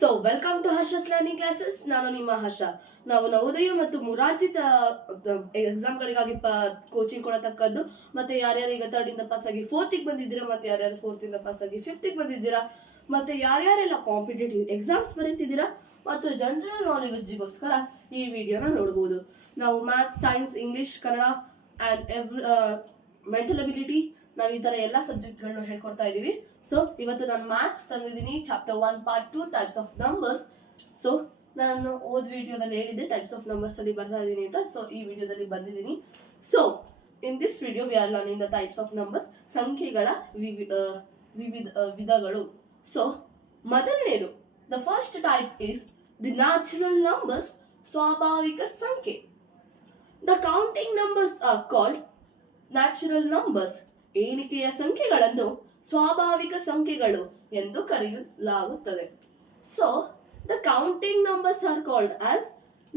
So welcome to Harsha's learning classes. ನಾನು ನಿಮ್ಮ ಹರ್ಷ. ನಾವು ನವೋದಯ ಮತ್ತು ಮುರಾರ್ಜಿತ ಎಕ್ಸಾಮ್ಗಳಿಗಾಗಿ ಕೋಚಿಂಗ್ ಕೊಡತಕ್ಕದ್ದು. ಮತ್ತೆ ಯಾರ್ಯಾರು ಈಗ ಥರ್ಡ್ ಇಂದ ಪಾಸ್ ಆಗಿ ಫೋರ್ತಿಗೆ ಬಂದಿದ್ದೀರಾ, ಮತ್ತೆ ಯಾರ್ಯಾರು ಫೋರ್ತ್ ಇಂದ ಪಾಸ್ ಆಗಿ ಫಿಫ್ತಿಗೆ ಬಂದಿದ್ದೀರಾ, ಮತ್ತೆ ಯಾರ್ಯಾರೆಲ್ಲ ಕಾಂಪಿಟೇಟಿವ್ ಎಕ್ಸಾಮ್ಸ್ ಬರೀತಿದ್ದೀರಾ ಮತ್ತು ಜನರಲ್ ನಾಲೆಡ್ಜಿಗೋಸ್ಕರ ಈ ವಿಡಿಯೋನ ನೋಡ್ಬೋದು. ನಾವು maths, science, English, Kannada and mental ability, ನಾವು ಈ ಥರ ಎಲ್ಲ ಸಬ್ಜೆಕ್ಟ್ಗಳನ್ನ ಹೇಳ್ಕೊಡ್ತಾ ಇದ್ದೀವಿ. ಸೊ ಇವತ್ತು ನಾನು ಮ್ಯಾಥ್ಸ್ ತಂದಿದ್ದೀನಿ, chapter 1 part 2 types of numbers. So ನಾನು ಓದ್ ವಿಡಿಯೋದಲ್ಲಿ ಹೇಳಿದ್ದೆ ಟೈಪ್ಸ್ ಆಫ್ ನಂಬರ್ಸ್ ಅಲ್ಲಿ ಬರ್ತಾ ಇದ್ದೀನಿ ಅಂತ. ಸೊ ಈ ವಿಡಿಯೋದಲ್ಲಿ ಬಂದಿದ್ದೀನಿ. So in this video we are learning the types of numbers, ಸಂಖ್ಯೆಗಳ ವಿಧಗಳು. ಸೊ ಮೊದಲನೇದು, the first type is the natural numbers, ಸ್ವಾಭಾವಿಕ ಸಂಖ್ಯೆ. The counting numbers are called natural numbers. ಎಣಿಕೆಯ ಸಂಖ್ಯೆಗಳನ್ನು ಸ್ವಾಭಾವಿಕ ಸಂಖ್ಯೆಗಳು ಎಂದು ಕರೆಯಲಾಗುತ್ತದೆ. So the counting numbers are called as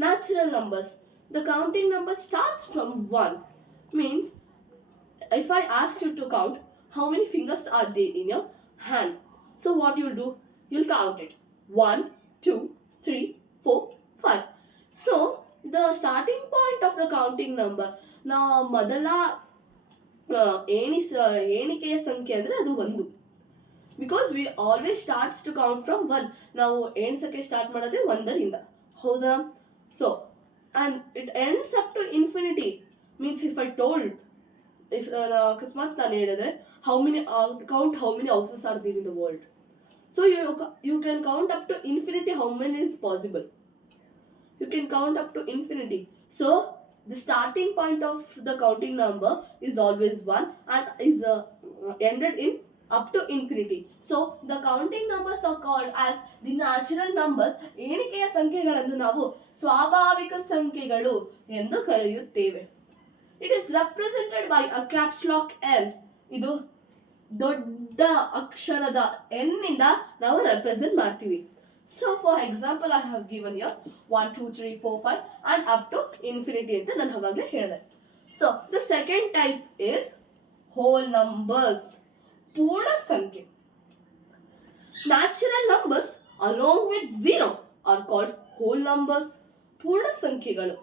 natural numbers. The counting number starts from 1. Means if I ask you to count how many fingers are there in your hand, so what you'll do, you'll count it 1 2 3 4 5. So the starting point of the counting number, now ಮೊದಲ ಎಣಿಕೆಯ ಸಂಖ್ಯೆ ಅಂದ್ರೆ ಅದು 1. Because we always starts to count from 1. ನಾವು ಎಣ್ಸಕ್ಕೆ ಸ್ಟಾರ್ಟ್ ಮಾಡೋದೇ 1ರಿಂದ, ಹೌದಾ? So and it ends up to infinity. Means if I told, if ಅಕಸ್ಮಾತ್ ನಾನು ಹೇಳಿದ್ರೆ how many how many houses are there in the world, so you can count up to infinity how many is possible. You can count up to infinity. So the starting point of the counting number is always 1 and is ended in up to infinity. So the counting numbers are called as the natural numbers. ಎಣಿಕೆಯ ಸಂಖ್ಯೆಗಳನ್ನು ನಾವು ಸ್ವಾಭಾವಿಕ ಸಂಖ್ಯೆಗಳು ಎಂದು ಕರೆಯುತ್ತೇವೆ. It is represented by a caps lock N. ಇದು ದೊಡ್ಡ ಅಕ್ಷರದ N ನಿಂದ ನಾವು ರೆಪ್ರೆಸೆಂಟ್ ಮಾಡ್ತೀವಿ. So for example I have given here 1 2 3 4 5 and up to infinity ಅಂತ ನಾನು ಅವಾಗಲೇ ಹೇಳಿದೆ. So the second type is whole numbers, ಪೂರ್ಣ ಸಂಖ್ಯೆ. Natural numbers along with 0 are called whole numbers. ಪೂರ್ಣ ಸಂಖ್ಯೆಗಳು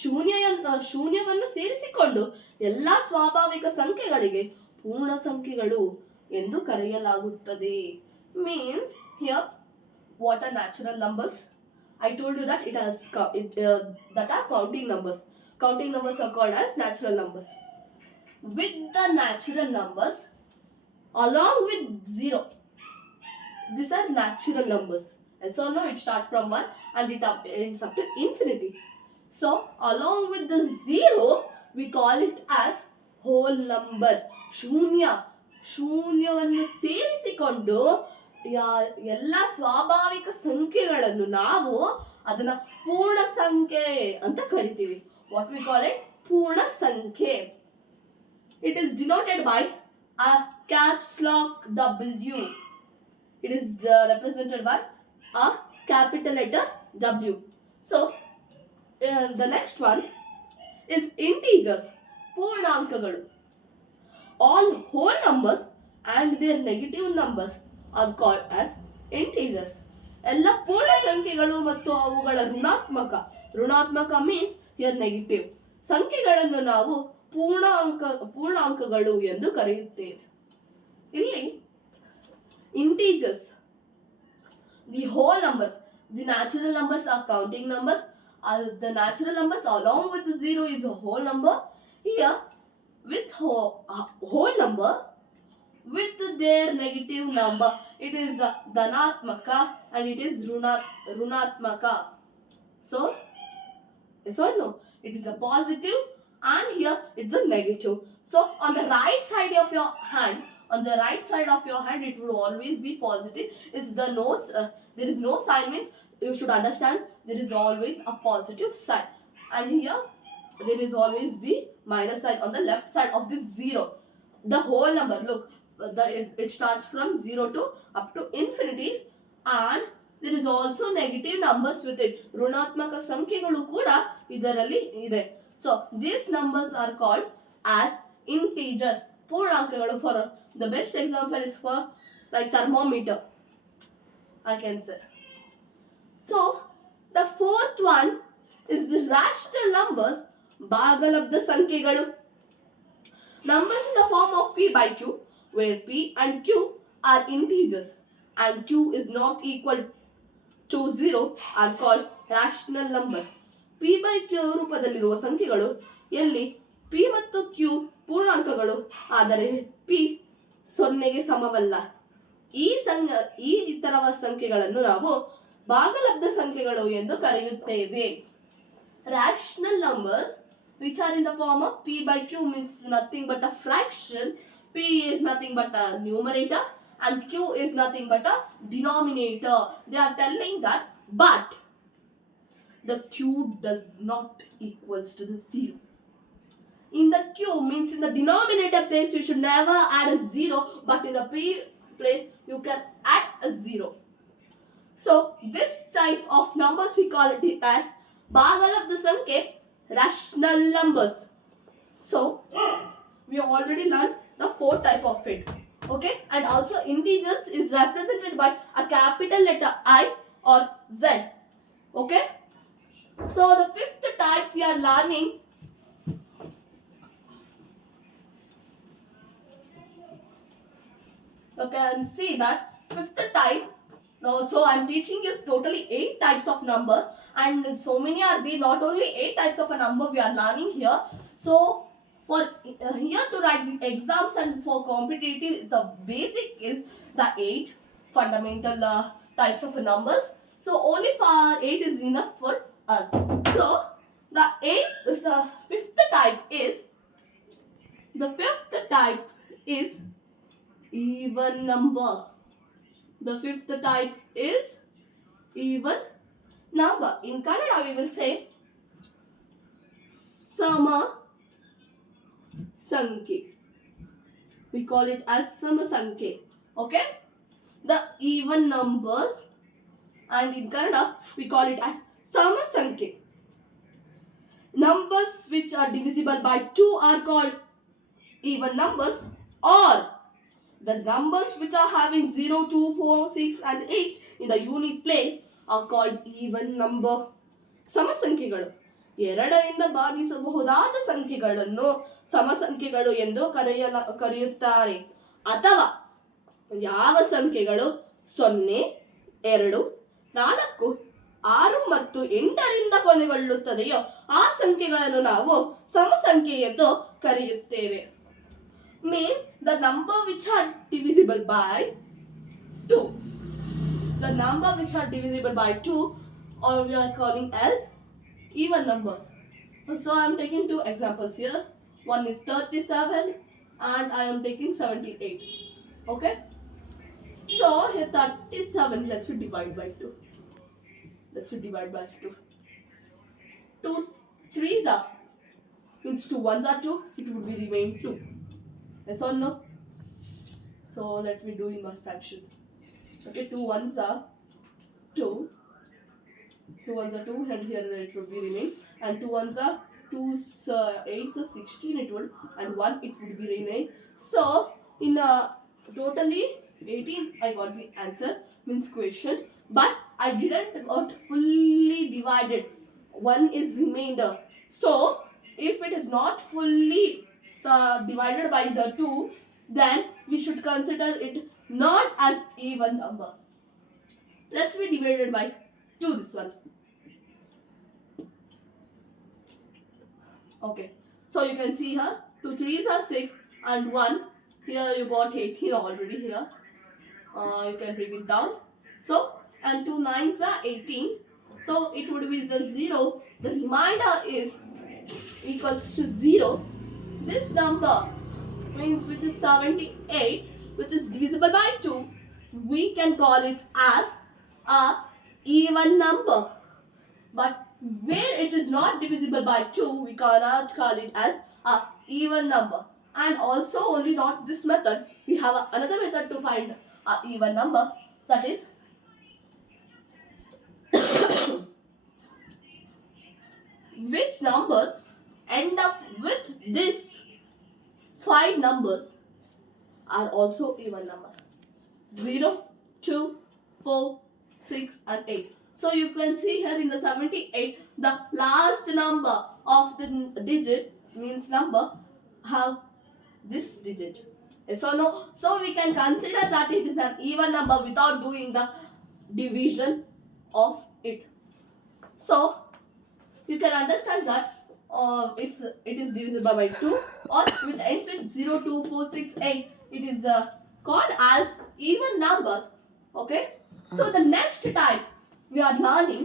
ಶೂನ್ಯವನ್ನು ಸೇರಿಸಿಕೊಂಡು ಎಲ್ಲಾ ಸ್ವಾಭಾವಿಕ ಸಂಖ್ಯೆಗಳಿಗೆ ಪೂರ್ಣ ಸಂಖ್ಯೆಗಳು ಎಂದು ಕರೆಯಲಾಗುತ್ತದೆ. Means here what are natural numbers? I told you that that are counting numbers. Counting numbers are called as natural numbers. With the natural numbers along with 0, these are natural numbers. And so now it starts from 1 and it ends up to infinity. So along with the 0 we call it as whole number. ಶೂನ್ಯವನ್ನು ಸೇರಿಸಿಕೊಂಡು ಎಲ್ಲ ಸ್ವಾಭಾವಿಕ ಸಂಖ್ಯೆಗಳನ್ನು ನಾವು ಅದನ್ನ ಪೂರ್ಣ ಸಂಖ್ಯೆ ಅಂತ ಕರಿತೀವಿ. What we call it? ಪೂರ್ಣ ಸಂಖ್ಯೆ. It is denoted by a caps lock W. It is represented by a capital letter W. So the next one is integers, ಪೂರ್ಣಾಂಕಗಳು. All whole numbers and their negative numbers are called as integers. ಎಲ್ಲ ಪೂರ್ಣ ಸಂಖ್ಯೆಗಳು ಮತ್ತು ಅವುಗಳ ಋಣಾತ್ಮಕ means here negative ಸಂಖ್ಯೆಗಳನ್ನು ನಾವು ಪೂರ್ಣಾಂಕಗಳು ಎಂದು ಕರೆಯುತ್ತೇವೆ. ಇಲ್ಲಿ integers, the whole numbers, the natural numbers are counting numbers. The natural numbers along with the 0 is a whole number. Here with whole number with their negative number, it is dhanatmaka and it is runatmaka. So yes or no? It is a positive and here it's a negative. So on the right side of your hand, it will always be positive. It's the nose, there is no sign, means you should understand there is always a positive sign, and here there is always be minus sign on the left side of this 0. The whole number, look, it starts from 0 to up to infinity and there is also negative numbers with it. ಋಣಾತ್ಮಕ ಸಂಖ್ಯೆಗಳು ಕೂಡ ಇದರಲ್ಲಿ ಇದೆ. So these numbers are called as integers, ಪೂರ್ಣಾಂಕಗಳು. For the best example is for like thermometer, I can say So the fourth one is the rational numbers, ಭಾಗಲಬ್ಧ ಸಂಖ್ಯೆಗಳು. Numbers in the form of p by q, where p and q are integers and q is not equal to 0 are called rational number. p by q ರೂಪದಲ್ಲಿರುವ ಸಂಖ್ಯೆಗಳು ಎಲ್ಲಿ p ಮತ್ತು q ಪೂರ್ಣಾಂಕಗಳು ಆದರೆ p ಸೊನ್ನೆಗೆ ಸಮವಲ್ಲ. ಈ ಇತರವ ಸಂಖ್ಯೆಗಳನ್ನು ನಾವು ಭಾಗಲಬ್ಧ ಸಂಖ್ಯೆಗಳು ಎಂದು ಕರೆಯುತ್ತೇವೆ. Rational numbers which are in the form of p by q means nothing but a fraction. P is nothing but a numerator and q is nothing but a denominator. They are telling that but the q does not equals to the 0. In the q means in the denominator place you should never add a 0, but in the p place you can add a 0. So this type of numbers we call it as ಭಾಗಲಬ್ಧ ಸಂಖ್ಯೆ, rational numbers. So we already learned the fourth type of it. Okay, and also integers is represented by a capital letter I or Z. Okay, so the fifth type we are learning you can see that fifth type. Now, so I'm teaching you totally 8 types of number, and so many are there. Not only 8 types of a number we are learning here. So for here to write the exams and for competitive, the basic is the 8 fundamental types of numbers. So only for 8 is enough for us. So the fifth type is even number. The fifth type is even number. In Kannada we will say sama sankhye. We call it as sama sankhye. Okay? The even numbers, and in Kannada we call it as sama sankhye. Numbers which are divisible by 2 are called even numbers, or the numbers which are having 0, 2, 4, 6 and 8 in the unit place are called even number. ಸಮಸಂಖ್ಯೆಗಳು, ಎರಡರಿಂದ ಭಾಗಿಸಬಹುದಾದ ಸಂಖ್ಯೆಗಳನ್ನು ಸಮಸಂಖ್ಯೆಗಳು ಎಂದು ಕರೆಯುತ್ತಾರೆ. ಅಥವಾ ಯಾವ ಸಂಖ್ಯೆಗಳು 0, 2, 4, 6 ಮತ್ತು 8ರಿಂದ ಕೊನೆಗೊಳ್ಳುತ್ತದೆಯೋ ಆ ಸಂಖ್ಯೆಗಳನ್ನು ನಾವು ಸಮಸಂಖ್ಯೆ ಎಂದು ಕರೆಯುತ್ತೇವೆ. Mean the number which are divisible by 2. The number which are divisible by 2 or we are calling as even numbers. So I am taking 2 examples here. One is 37 and I am taking 78. Okay? So here 37, let's divide by 2. Let's divide by 2. 2 3s are means 2 1s are 2. It would be remain 2. Yes or no? So let me do in my fraction. Okay, 2 1s are 2. 2 1s are 2 and here it would be remain. And 2 1s are 2 8s are 16 it would, and 1 it would be remain. So in totally 18 I got the answer, means question, but I didn't got fully divided. 1 is remainder. So if it is not fully divided by the 2, then we should consider it not as even number. Let's be divided by 2 this one. Okay, so you can see here 2 3s are 6 and 1 here you got 18 already here. You can bring it down. So and 2 9s are 18. So it would be the 0. The remainder is equals to 0. This number means which is 78, which is divisible by 2. We can call it as a even number. But where it is not divisible by 2, we cannot call it as a even number. And also only not this method, we have another method to find a even number, that is which numbers end up with this 5 numbers are also even numbers. 0, 2, 4, 6 and 8. So you can see here in the 78, the last number of the digit means number have this digit. Yes or no? So we can consider that it is an even number without doing the division of it. So you can understand that if it is divisible by 2 or which ends with 0, 2, 4, 6, 8, it is called as even numbers. Okay. So the next type we are learning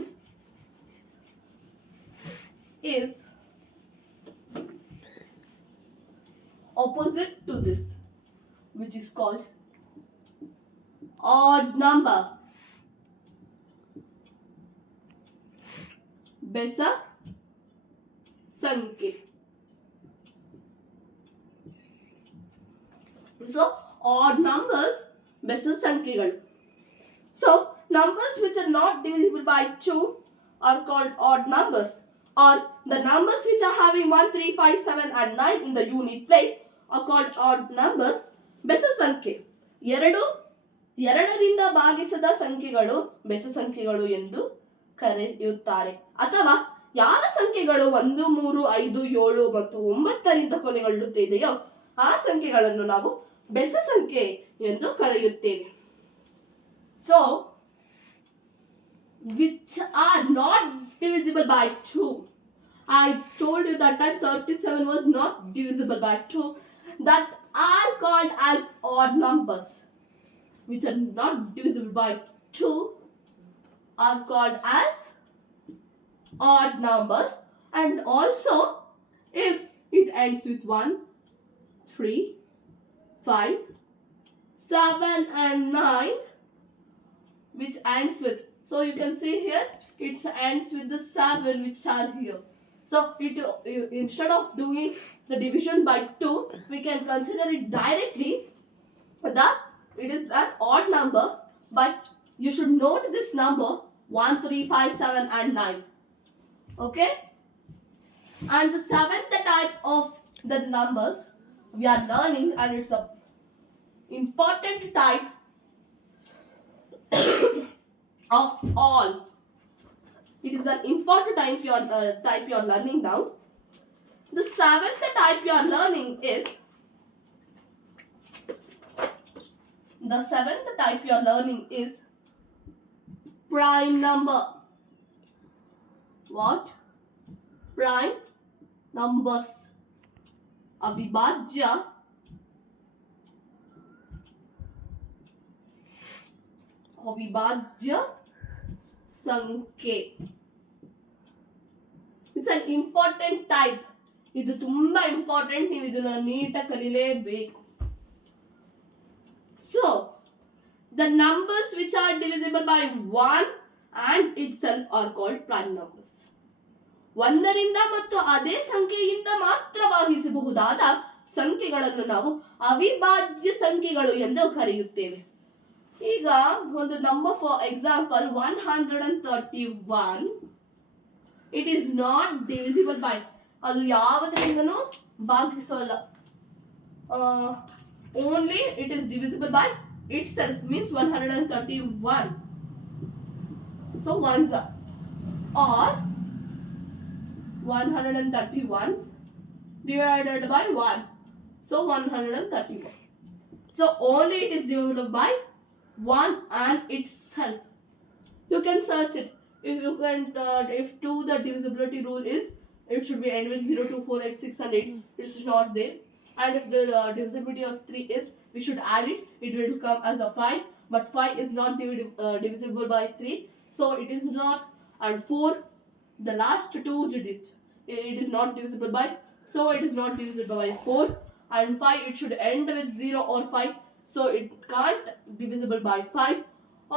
is opposite to this, which is called odd number. ಬೆಸ ಸಂಖ್ಯೆ. So odd numbers ಬೆಸ ಸಂಖ್ಯೆಗಳು. So numbers which are not divisible by 2 are called odd numbers, or the numbers which are having 1, 3, 5, 7 and 9 in the unit place are called odd numbers. ಬೆಸ ಸಂಖ್ಯೆ. ಎರಡರಿಂದ ಭಾಗಿಸದ ಸಂಖ್ಯೆಗಳು ಬೆಸ ಸಂಖ್ಯೆಗಳು ಎಂದು ಕರೆಯುತ್ತಾರೆ. ಅಥವಾ ಯಾವ ಸಂಖ್ಯೆಗಳು 1, 3, 5, 7 ಮತ್ತು 9ರಿಂದ ಕೊನೆಗೊಳ್ಳುತ್ತಿದೆಯೋ ಆ ಸಂಖ್ಯೆಗಳನ್ನು ನಾವು ಬೆಸ ಸಂಖ್ಯೆ ಎಂದು ಕರೆಯುತ್ತೇವೆ. So which are not divisible by 2. I told you that time 37 was not divisible by 2. That are called as odd numbers. Which are not divisible by 2 are called as odd numbers. And also if it ends with 1, 3, 5, 7 and 9, which ends with, so you can see here it ends with the 7 which are here. So it instead of doing the division by 2, we can consider it directly that it is an odd number, but you should note this number 1, 3, 5, 7 and 9. Okay? And the seventh type of the numbers we are learning, and it's a important type of all. It is an important type you are learning now. The seventh type you are learning is prime number. What? Prime numbers. ಅವಿಭಾಜ್ಯ ಸಂಖ್ಯೆ. It's an important type. ಇದು ತುಂಬಾ important, ನೀವು ಇದನ್ನ ನೀಟಾಗಿ ಕಲಿಯಲೇಬೇಕು. So the numbers which are divisible by 1 and itself are called prime numbers. ಒಂದರಿಂದ ಮತ್ತು ಅದೇ ಸಂಖ್ಯೆಯಿಂದ ಮಾತ್ರ ಭಾಗಿಸಬಹುದಾದ ಸಂಖ್ಯೆಗಳನ್ನು ನಾವು ಅವಿಭಾಜ್ಯ ಸಂಖ್ಯೆಗಳು ಎಂದು ಕರೆಯುತ್ತೇವೆ. ಈಗ ಒಂದು number for example 131, it is not divisible by, ಅದು ಯಾವುದರಿಂದನೂ ಭಾಗಿಸೋಲ್ಲ, only it is divisible by itself, means 131. So ones are, or 131 divided by 1, so 131. So only it is divisible by 1 and itself. You can search it. If you can if 2, the divisibility rule is it should be end with 0, 2, 4, 8, 6 and 8. It is not there. And if the divisibility of 3 is, we should add it. It will come as a 5, but 5 is not divisible by 3, so it is not. And 4, the last 2 digits, it is not divisible by, so it is not divisible by 4. And 5, it should end with 0 or 5, so it can't divisible by 5.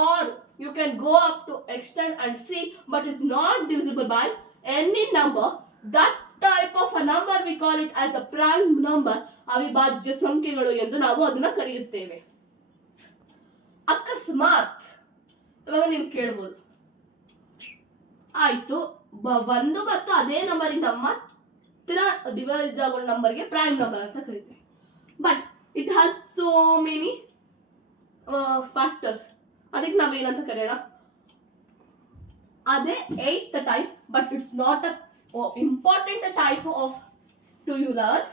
Or you can go up to extend and see, but it's not divisible by any number. That type of a number we call it as a prime number. ಅವಿಭಾಜ್ಯ ಸಂಖ್ಯೆಗಳು ಎಂದು ನಾವು ಅದನ್ನ ಕರೆಯುತ್ತೇವೆ. ಅಕಸ್ಮಾತ್ ಇವಾಗ ನೀವು ಕೇಳ್ಬೋದು, ಆಯ್ತು 1 ಮತ್ತು ಅದೇ ನಂಬರ್ ಇಂದ ಮಾತ್ರ ಡಿವೈಡ್ ಆಗೋ ನಂಬರ್ಗೆ ಪ್ರೈಮ್ ನಂಬರ್ ಅಂತ ಕರಿತೀವಿ. But it has so many factors. ಅದಕ್ಕೆ ನಾವೇನಂತ ಕರೆಯೋಣ, ಅದೇ 8th type, but it's not a important type of to you learn.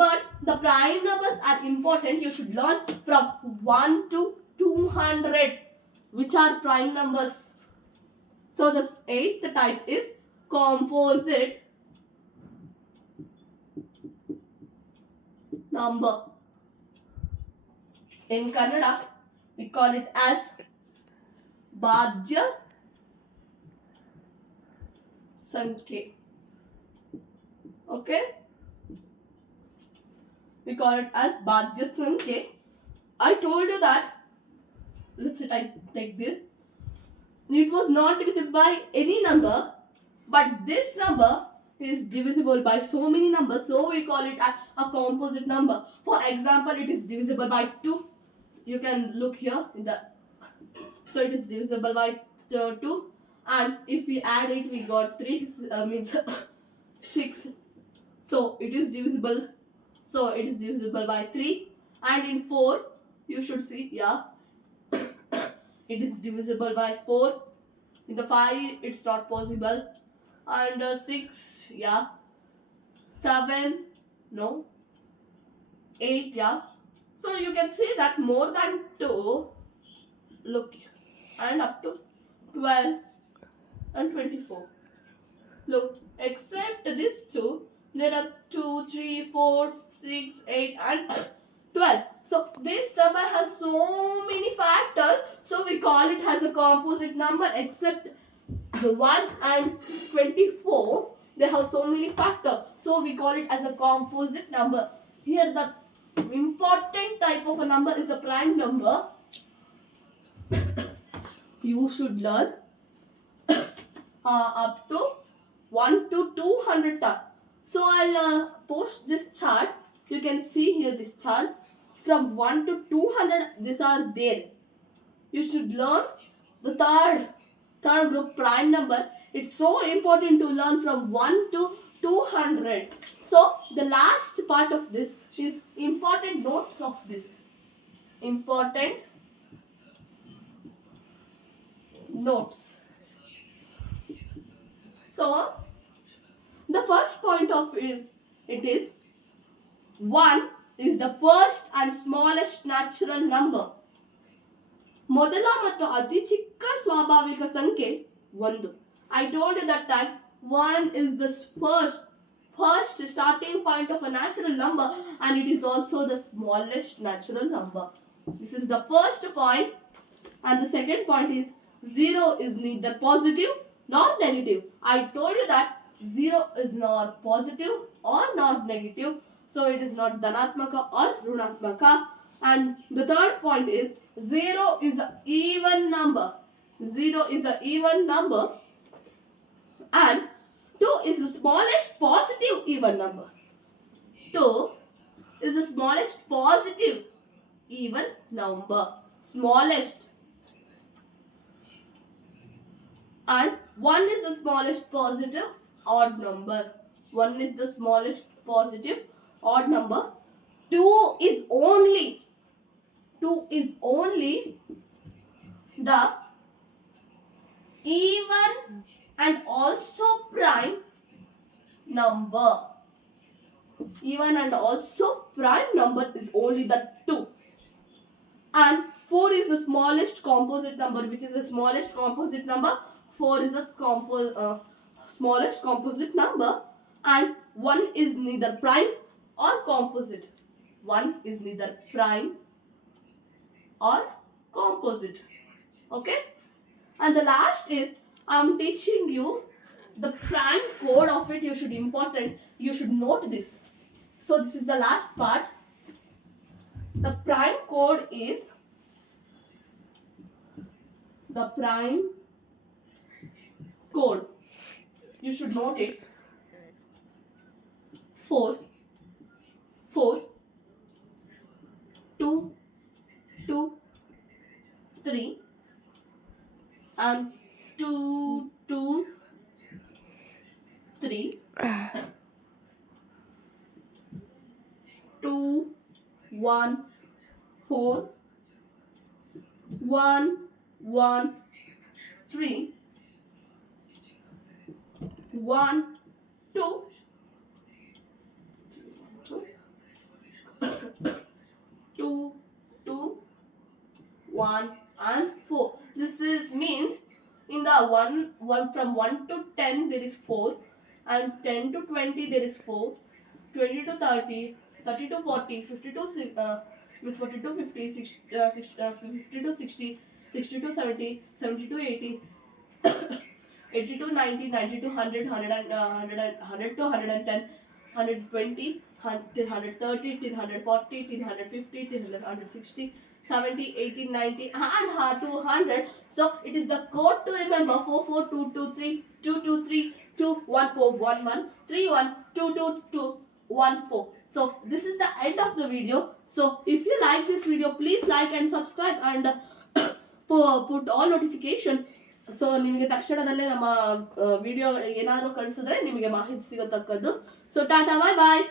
But the prime numbers are important. You should learn from 1 to 200, which are prime numbers. So the 8th type is composite number. In Kannada, we call it as Bhajya Sankhya. Okay? We call it as Bhajya Sankhya. I told you that, let's type like this. It was not divisible by any number, but this number is divisible by so many numbers, so we call it a composite number. For example, it is divisible by 2. You can look here in the, so it is divisible by 2, and if we add it, we got 3, means 6. So it is divisible. So it is divisible by 3, and in 4, you should see, yeah, it is divisible by 4. In the 5, it's not possible. And 6, yeah. 7, no. 8, yeah. So you can see that more than 2, look, and up to 12 and 24. Look, except this 2, there are 2, 3, 4, 6, 8, and 12. So this number has so many factors, so we call it as a composite number. Except 1 and 24, they have so many factors, so we call it as a composite number. Here the important type of a number is the prime number. You should learn up to 1 to 200 type. So I'll post this chart. You can see here this chart. From 1 to 200, these are there. You should learn the third group, prime number. It's so important to learn from 1 to 200. So the last part of this is important notes of this. Important notes. So the first point of it is 1 is the first and smallest natural number. ಮೊದಲ ಮತ್ತು ಅತಿ ಚಿಕ್ಕ ಸ್ವಾಭಾವಿಕ ಸಂಖ್ಯೆ 1. I told you that time 1 is the first starting point of a natural number, and it is also the smallest natural number. This is the first point. And the second point is 0 is neither positive nor negative. I told you that 0 is not positive or not negative, so it is not dhanatmaka or runatmaka. And the third point is 0 is an even number. 0 is an even number. And 2 is the smallest positive even number. 2 is the smallest positive even number. Smallest. And 1 is the smallest positive odd number. 1 is the smallest positive odd number. 2 is only the even and also prime number. Even and also prime number is only the 2. And 4 is the smallest composite number. Which is the smallest composite number? 4 is the smallest composite number. And 1 is neither prime or composite. 1 is neither prime or composite. Okay? And the last is, I'm teaching you the prime code of it. You should note this. So this is the last part. The prime code is, the prime code, you should note it. 4, 4, 2, 2, 3, and 2, 2, 3, 2, 1, 4, 1, 1, 3, 1, 2, 2, 2, 1 and 4. This is means in the 1 from 1 to 10 there is 4, and 10 to 20 there is 4, 20 to 30, 30 to 40, 50 to 40 to 50, 50 to 60, 60 to 70, 70 to 80, 80 to 90, 90 to 100, 100 to 110, 120, till 130, till 140, till 150, till 160, 70, 80, 90, and to 100. So it is the code to remember: 44223 223 21411 31 222 14. So this is the end of the video. So if you like this video, please like and subscribe, and put all notification. So ನಿಮಗೆ ತಕ್ಷಣದಲ್ಲೇ ನಮ್ಮ video ಏನಾದ್ರು ಕಳಿಸಿದ್ರೆ ನಿಮಗೆ ಮಾಹಿತಿ ಸಿಗತಕ್ಕದ್ದು. So Tata, ಬಾಯ್ ಬಾಯ್.